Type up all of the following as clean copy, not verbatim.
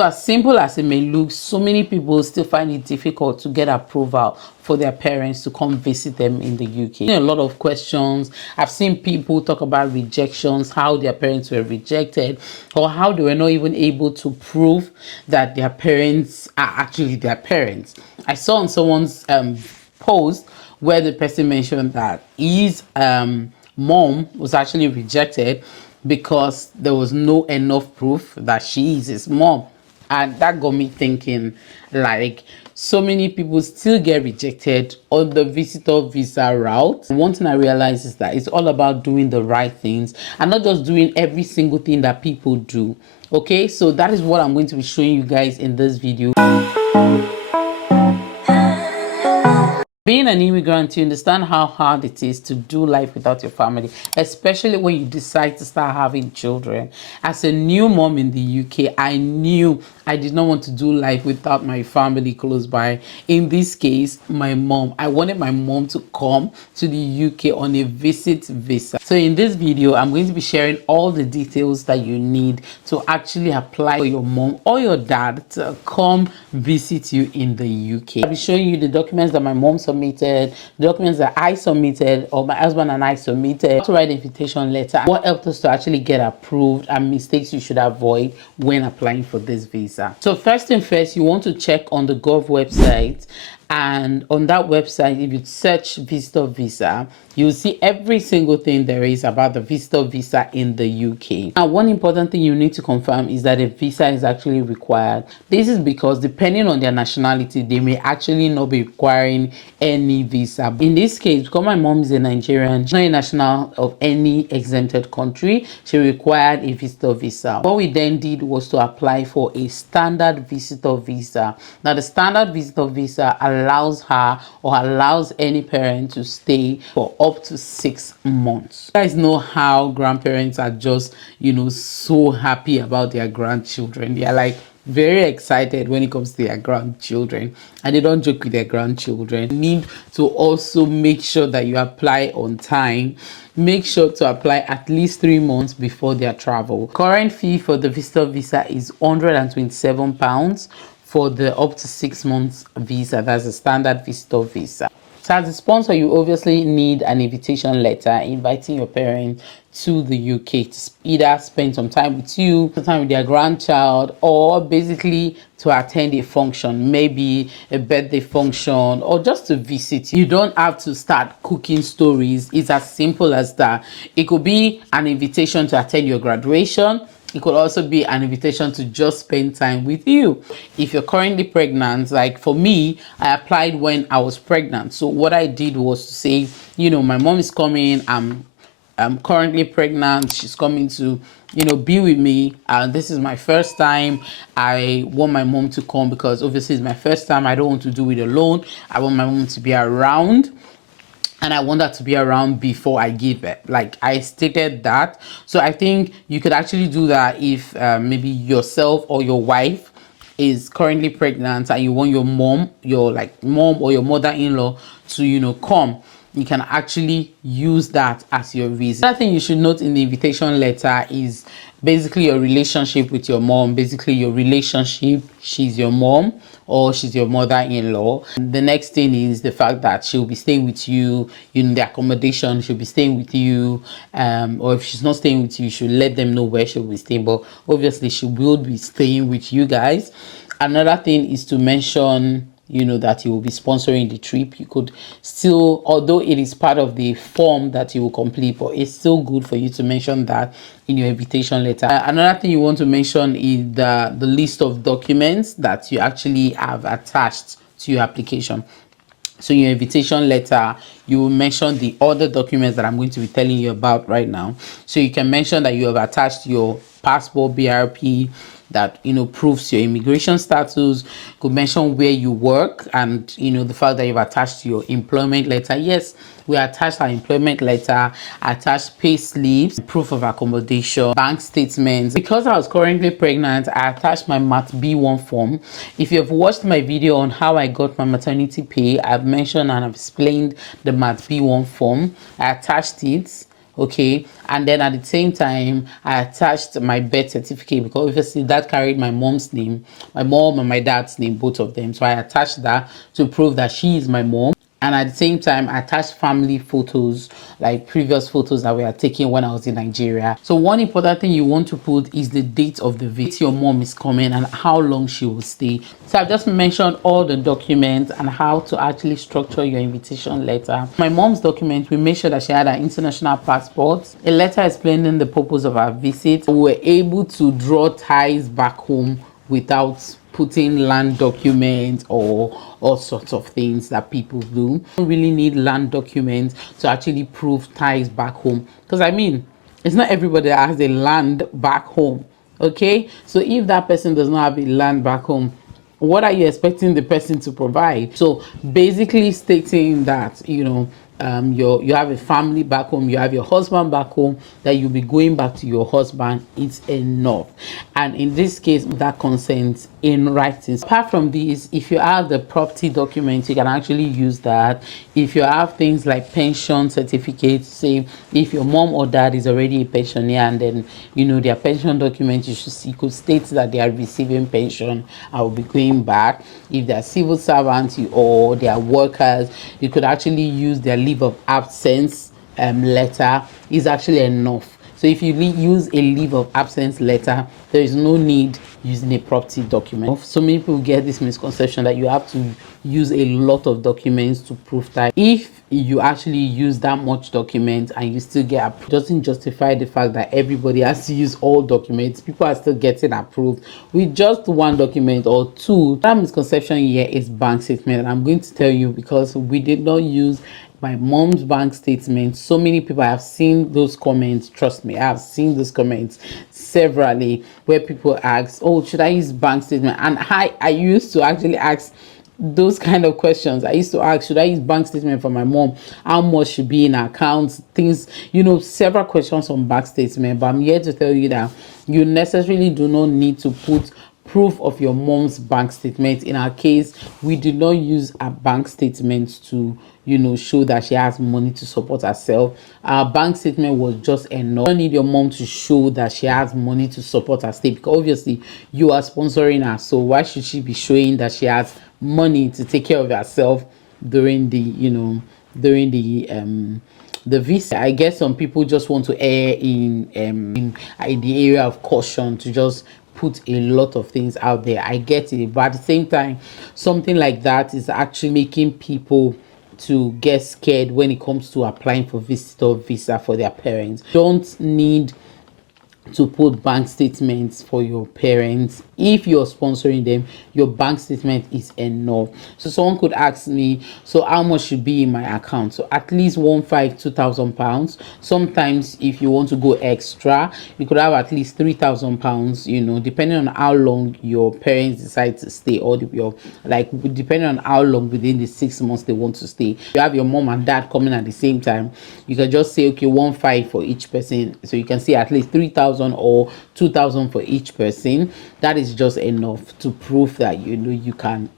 So as simple as it may look, so many people still find it difficult to get approval for their parents to come visit them in the UK. A lot of questions. I've seen people talk about rejections, how their parents were rejected, or how they were not even able to prove that their parents are actually their parents. I saw on someone's post where the person mentioned that his mom was actually rejected because there was no enough proof that she is his mom. And that got me thinking, like, so many people still get rejected on the visitor visa route. One thing I realized is that it's all about doing the right things and not just doing every single thing that people do. Okay, so that is what I'm going to be showing you guys in this video. Being an immigrant, you understand how hard it is to do life without your family, especially when you decide to start having children. As a new mom in the UK, I knew I did not want to do life without my family close by. In this case, my mom. I wanted my mom to come to the UK on a visit visa. So in this video, I'm going to be sharing all the details that you need to actually apply for your mom or your dad to come visit you in the UK. I'll be showing you the documents that my mom submitted, the documents that I submitted, or my husband and I submitted, how to write the invitation letter, what helped us to actually get approved, and mistakes you should avoid when applying for this visa. So first thing first, you want to check on the Gov website, and on that website, if you search visitor visa, you'll see every single thing there is about the visitor visa in the UK. Now, one important thing you need to confirm is that a visa is actually required. This is because depending on their nationality, they may actually not be requiring any visa. In this case, because my mom is a Nigerian, she's not a national of any exempted country, she required a visitor visa. What we then did was to apply for a standard visitor visa. Now, the standard visitor visa allows her or allows any parent to stay for up to 6 months. You guys know how grandparents are just, so happy about their grandchildren. They are like very excited when it comes to their grandchildren, and they don't joke with their grandchildren. You need to also make sure that you apply on time. Make sure to apply at least 3 months before their travel. Current fee for the visitor visa is £127 for the up to 6 months visa. That's a standard visitor visa. So as a sponsor, you obviously need an invitation letter inviting your parents to the UK to either spend some time with you, some time with their grandchild, or basically to attend a function, maybe a birthday function, or just to visit. You don't have to start cooking stories. It's as simple as that. It could be an invitation to attend your graduation. It could also be an invitation to just spend time with you. If you're currently pregnant, like for me, I applied when I was pregnant. So what I did was to say, my mom is coming. I'm currently pregnant. She's coming to, be with me. This is my first time. I want my mom to come because obviously it's my first time. I don't want to do it alone. I want my mom to be around. And I want her to be around before I give it. Like I stated that. So I think you could actually do that if maybe yourself or your wife is currently pregnant and you want your mom, mom or your mother-in-law to, come. You can actually use that as your reason. Another thing you should note in the invitation letter is basically your relationship with your mom. Basically your relationship, she's your mom or she's your mother-in-law. The next thing is the fact that she'll be staying with you in the accommodation. She'll be staying with you, or if she's not staying with you, you should let them know where she'll be staying, but obviously she will be staying with you guys. Another thing is to mention that you will be sponsoring the trip. You could still, although it is part of the form that you will complete, but it's still good for you to mention that in your invitation letter. Another thing you want to mention is the list of documents that you actually have attached to your application. So in your invitation letter, you will mention the other documents that I'm going to be telling you about right now. So you can mention that you have attached your passport, BRP, that proves your immigration status. You could mention where you work and the fact that you've attached your employment letter. Yes, we attached our employment letter, attached pay slips, proof of accommodation, bank statements. Because I was currently pregnant, I attached my Mat B1 form. If you've watched my video on how I got my maternity pay, I've mentioned and I've explained the Mat B1 form. I attached it. okay? And then at the same time, I attached my birth certificate, because obviously that carried my mom's name, my mom and my dad's name, both of them. So I attached that to prove that she is my mom. And at the same time, I attached family photos, like previous photos that we had taken when I was in Nigeria. So one important thing you want to put is the date of the visit your mom is coming and how long she will stay. So I've just mentioned all the documents and how to actually structure your invitation letter. My mom's document, we made sure that she had an international passport, a letter explaining the purpose of our visit. We were able to draw ties back home without putting land documents or all sorts of things that people do. You don't really need land documents to actually prove ties back home, because I mean, it's not everybody that has a land back home, okay? So if that person does not have a land back home, what are you expecting the person to provide? So basically stating that, you know, you have a family back home, you have your husband back home, that you'll be going back to your husband, it's enough. And in this case, that consent in writing. Apart from this, if you have the property documents, you can actually use that. If you have things like pension certificates, say if your mom or dad is already a pensioner and then, you know, their pension documents, you could state that they are receiving pension, I will be going back. If they're civil servants or they are workers, you could actually use their leave of absence letter. Is actually enough. So if you use a leave of absence letter, there is no need using a property document. So many people get this misconception that you have to use a lot of documents to prove that. If you actually use that much document and you still get approved, doesn't justify the fact that everybody has to use all documents. People are still getting approved with just one document or two. That misconception here is bank statement. I'm going to tell you, because we did not use my mom's bank statement. So many people have seen those comments. Trust me, I've seen those comments severally where people ask, oh, should I use bank statement? And I used to actually ask those kind of questions. I used to ask, should I use bank statement for my mom? How much should be in accounts? Things, you know, several questions on bank statement. But I'm here to tell you that you necessarily do not need to put proof of your mom's bank statement. In our case, we did not use a bank statement to, you know, show that she has money to support herself. Our bank statement was just enough. You don't need your mom to show that she has money to support her stay, because obviously you are sponsoring her. So why should she be showing that she has money to take care of herself during the, you know, during the visa? I guess some people just want to err in the area of caution, to just put a lot of things out there. I get it, but at the same time, something like that is actually making people to get scared when it comes to applying for visitor visa for their parents. Don't need to put bank statements for your parents. If you're sponsoring them, your bank statement is enough. So someone could ask me, so how much should be in my account? So at least £2,000. Sometimes if you want to go extra, you could have at least £3,000, you know, depending on how long your parents decide to stay, or your, like, depending on how long within the 6 months they want to stay. If you have your mom and dad coming at the same time, you can just say, okay, 1,500 for each person. So you can say at least 3,000 or 2,000 for each person. That is just enough to prove that, you know, you can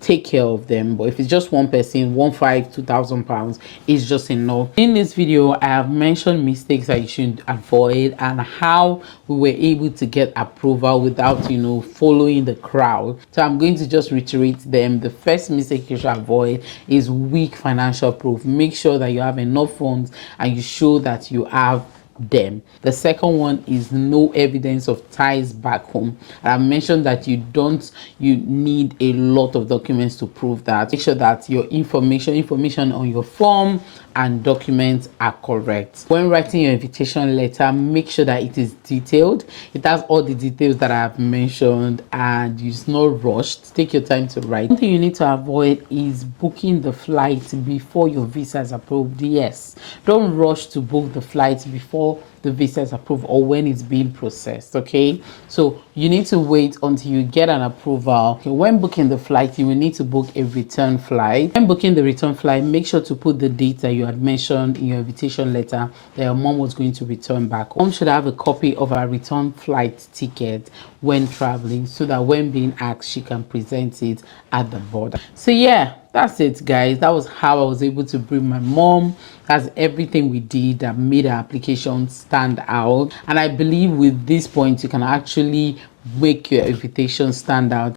take care of them. But if it's just one person, 1,500, £2,000 is just enough. In this video, I have mentioned mistakes that you should avoid and how we were able to get approval without, you know, following the crowd. So I'm going to just reiterate them. The first mistake you should avoid is weak financial proof. Make sure that you have enough funds and you show that you have them. The second one is no evidence of ties back home. And I mentioned that you need a lot of documents to prove that. Make sure that your information on your form and documents are correct. When writing your invitation letter, make sure that it is detailed. It has all the details that I have mentioned and it's not rushed. Take your time to write. One thing you need to avoid is booking the flight before your visa is approved. Yes, don't rush to book the flight before the visa is approved or when it's being processed. Okay, so you need to wait until you get an approval. Okay, when booking the flight, you will need to book a return flight. When booking the return flight, make sure to put the date that you had mentioned in your invitation letter that your mom was going to return back. Mom should have a copy of our return flight ticket when traveling, so that when being asked, she can present it at the border. So yeah, that's it, guys. That was how I was able to bring my mom. That's everything we did that made our application stand out. And I believe with this point, you can actually make your invitation stand out